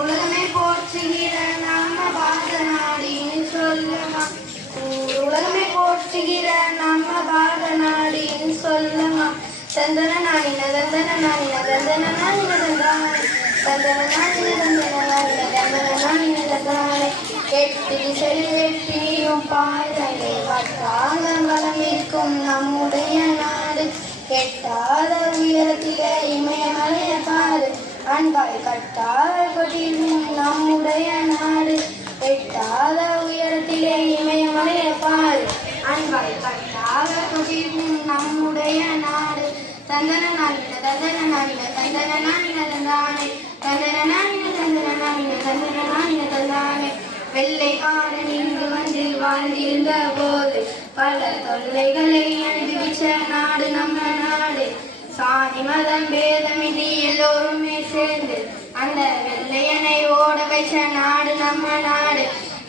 உலகமே போற்றுகிற நம்ம பாரத நாடின்னு சொல்லுமா. உலகமே போற்றுகிற நம்ம பாரத நாடின்னு சொல்லுமா. தந்தன நானின தந்தன நானின தந்தன நானின தந்தானே தந்தன நானின தந்தன நானின தந்தன நானின தந்தானே. எட்டு திசையில் வெற்றியும் பாதையை பற்றாத வளம் இருக்கும் நம்முடைய நாடு. எட்டாத உயரத்திலே இமயமலைய பாரு அன்பாய் கட்டாத கொடியும் நம்முடைய நாடு. எட்டாத உயரத்திலே இமயமலைய பாரு அன்பாய் கட்டாத கொடியும் நம்முடைய நாடு. தந்தன நானின தந்தன நானின தந்தன நானின தந்தானே தந்தன நானின தந்தன நானின தந்தன நானின தந்தானே. வெள்ளைக்காரன் இங்கு வந்து வாழ்ந்திருந்த போது பல தொல்லைகளை அனுபவிச்ச நாடு நம்ம நாடு. சாதி மதம் பேதமின்றி எல்லோருமே சேர்ந்து அந்த வெள்ளையனை ஓட வைச்ச நாடு நம்ம நாடு.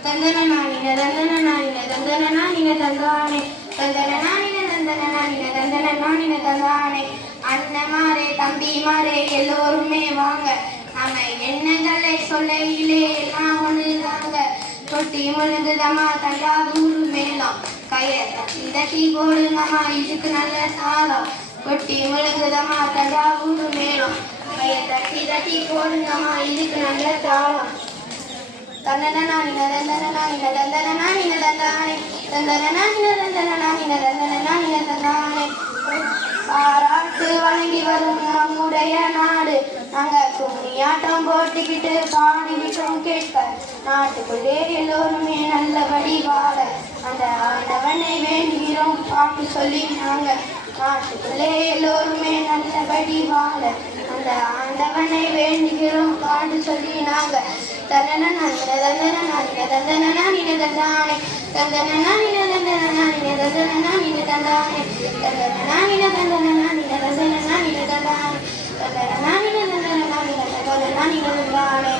தந்தன நானின தந்தன நானின தந்தன நானின தந்தானே தந்தன நானின தந்தன நானின தந்தன நானின தந்தானே. அண்ணமாரே தம்பிமாரே எல்லோருமே வாங்க, நம்ம எண்ணங்களை சொல்லையிலே எல்லாம் ஒண்ணுதாங்க. தொட்டி முழுங்குதமா தஞ்சாவூர் மேளம், கையை தட்டி தட்டி போடுங்கம்மா இதுக்கு நல்ல தாளம். கொட்டி முழுங்குதமா தஞ்சாவூர் மேளம், கையை தட்டி தட்டி போடுங்கம்மா இதுக்கு நல்ல தாளம். தந்தன நானின தந்தன நானின தந்தன நானின தந்தானே தந்தன நானின தந்தன நானின தந்தன நானின தந்தானே. பாராட்டு வழங்கி வரும் நம்முடைய நாடு. நாங்க கும்மியாட்டம் போட்டுக்கிட்டு பாடிக்கிட்டோம் கேட்க. நாட்டுக்குள்ளே எல்லோருமே நல்லபடி வாழ அந்த ஆண்டவனை வேண்டுகிறோம் பாட்டு சொல்லி நாங்க. நாட்டுக்குள்ளே எல்லோருமே நல்லபடி வாழ அந்த ஆண்டவனை வேண்டுகிறோம் பாட்டு சொல்லி நாங்க. தந்தன நானின தந்தன நானின தந்தன நானின தந்தானே தந்தன நானின தந்தன நானின தந்தன நானின தந்தானே தந்தன நானின தந்தன நானின தந்தன நானின தந்தானே தந்தன நானின தந்தன நானின தந்தன நானின தந்தானே.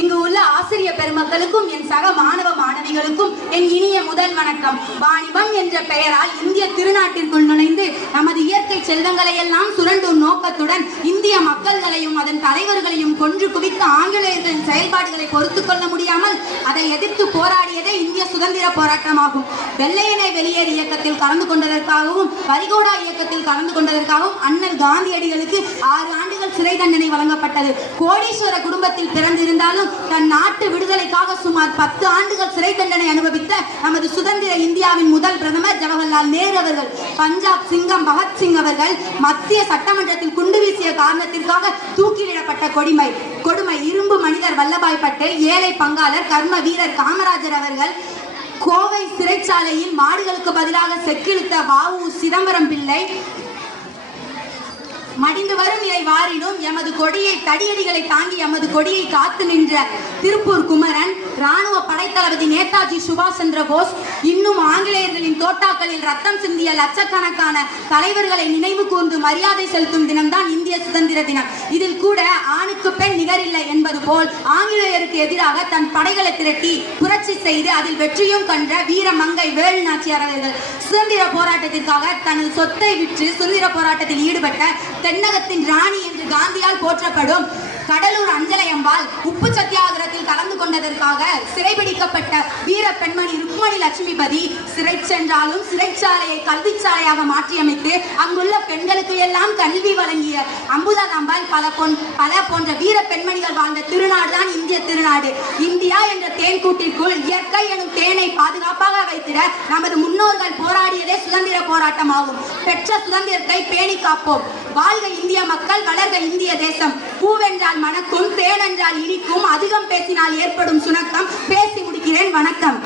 இங்கு உள்ள ஆசிரியர் பெருமக்களுக்கும் என் சக மாணவ மாணவிகளுக்கும் என் இனிய முதல் வணக்கம். வாணிபம் என்ற பெயரால் இந்திய திருநாட்டிற்குள் நுழைந்து நமது இயற்கை செல்வங்களை எல்லாம் சுரண்டும் நோக்கத்துடன் இந்திய மக்கள்களையும் அதன் தலைவர்களையும் கொன்று குவித்த ஆங்கிலேயர்களின் செயல்பாடுகளை பொறுத்து கொள்ள முடியாமல் அதை எதிர்த்து போராடியதே இந்திய சுதந்திர போராட்டமாகும். வெள்ளையனை வெளியேறு இயக்கத்தில் கலந்து கொண்டதற்காகவும் வரிகோடா இயக்கத்தில் கலந்து கொண்டதற்காகவும் அண்ணல் காந்தியடிகளுக்கு 6 ஆண்டுகள் சிறை தண்டனை வழங்கப்பட்டது. கோடீஸ்வர குடும்பத்தில் பிறந்திருந்தாலும் தன் நாட்டு விடுதலைக்காக சுமார் 10 ஆண்டுகள் சிறை தண்டனை அனுபவித்த நமது சுதந்திர இந்தியாவின் முதல் பிரதமர் ஜவஹர்லால் நேரு அவர்கள், பஞ்சாப் சிங்கம் பகத்சிங் அவர்கள் மத்திய சட்டமன்றத்தில் குண்டு வீசிய காரணத்திற்காக தூக்கிலிடப்பட்ட கொடுமை இரும்பு மனிதர் வல்லபாய் பட்டேல், ஏழை பங்காளர் கர்ம வீரர் காமராஜர் அவர்கள், கோவை சிறைச்சாலையில் மாடுகளுக்கு பதிலாக செக்கிழுத்த வ.உ. சிதம்பரம் பிள்ளை, மடிந்து வரும் நிலை வாரிடும் எமது கொடியை தடியடிகளை தாங்கி எமது கொடியை காத்து நின்ற திருப்பூர் குமரன், ராணுவ படைத்தளபதி நேதாஜி சுபாஷ் சந்திர போஸ், இன்னும் ஆங்கிலேயர்களின் தோட்டாக்களில் ரத்தம் சிந்திய லட்சக்கணக்கான தலைவர்களை நினைவு கூர்ந்து மரியாதை செலுத்தும் தினம்தான் இந்திய சுதந்திர தினம். இதில் கூட ஆணுக்கு பெண் நிகரில்லை என்பது போல் ஆங்கிலேயருக்கு எதிராக தன் படைகளை திரட்டி புரட்சி செய்து அதில் வெற்றியும் கண்ட வீர மங்கை வேலு நாச்சியார் அவர்கள் சுதந்திர போராட்டத்திற்காக தனது சொத்தை விற்று சுதந்திர போராட்டத்தில் ஈடுபட்ட தென்னகத்தின் ராணி என்று காந்தியால் போற்றப்படும் கடலூர் அஞ்சலை அம்பாள் உப்பு சத்தியாகிரகத்தில் கலந்து கொண்டதற்காக சிறைபிடிக்க வைக்கப்பட்ட வீர பெண்மணி ருக்மணி லட்சுமிபதி சிறை சென்றாலும் சிறைச்சாலையை கல்விச்சாலையாக மாற்றியமைத்து அங்குள்ள பெண்களுக்கு எல்லாம் கல்வி வழங்கிய அம்புதாம்பாள் பல போன்ற வீர பெண்மணிகள் வாழ்ந்த திருநாடு தான் இந்திய திருநாடு. இந்தியா என்ற தேன்கூட்டிற்குள் இயற்கை எனும் தேனை பாதுகாப்பாக வைத்திட நமது முன்னோர்கள் போராடியதே சுதந்திர போராட்டமாகும். பெற்ற சுதந்திரத்தை பேணி காப்போம். வாழ்க இந்திய மக்கள், வளர்க இந்திய தேசம். பூவென்றால் மணக்கும், தேனென்றால் இனிக்கும், அதிகம் பேசினால் ஏற்படும் சுணக்கம். பேசி முடிக்கிறேன். வணக்கம்.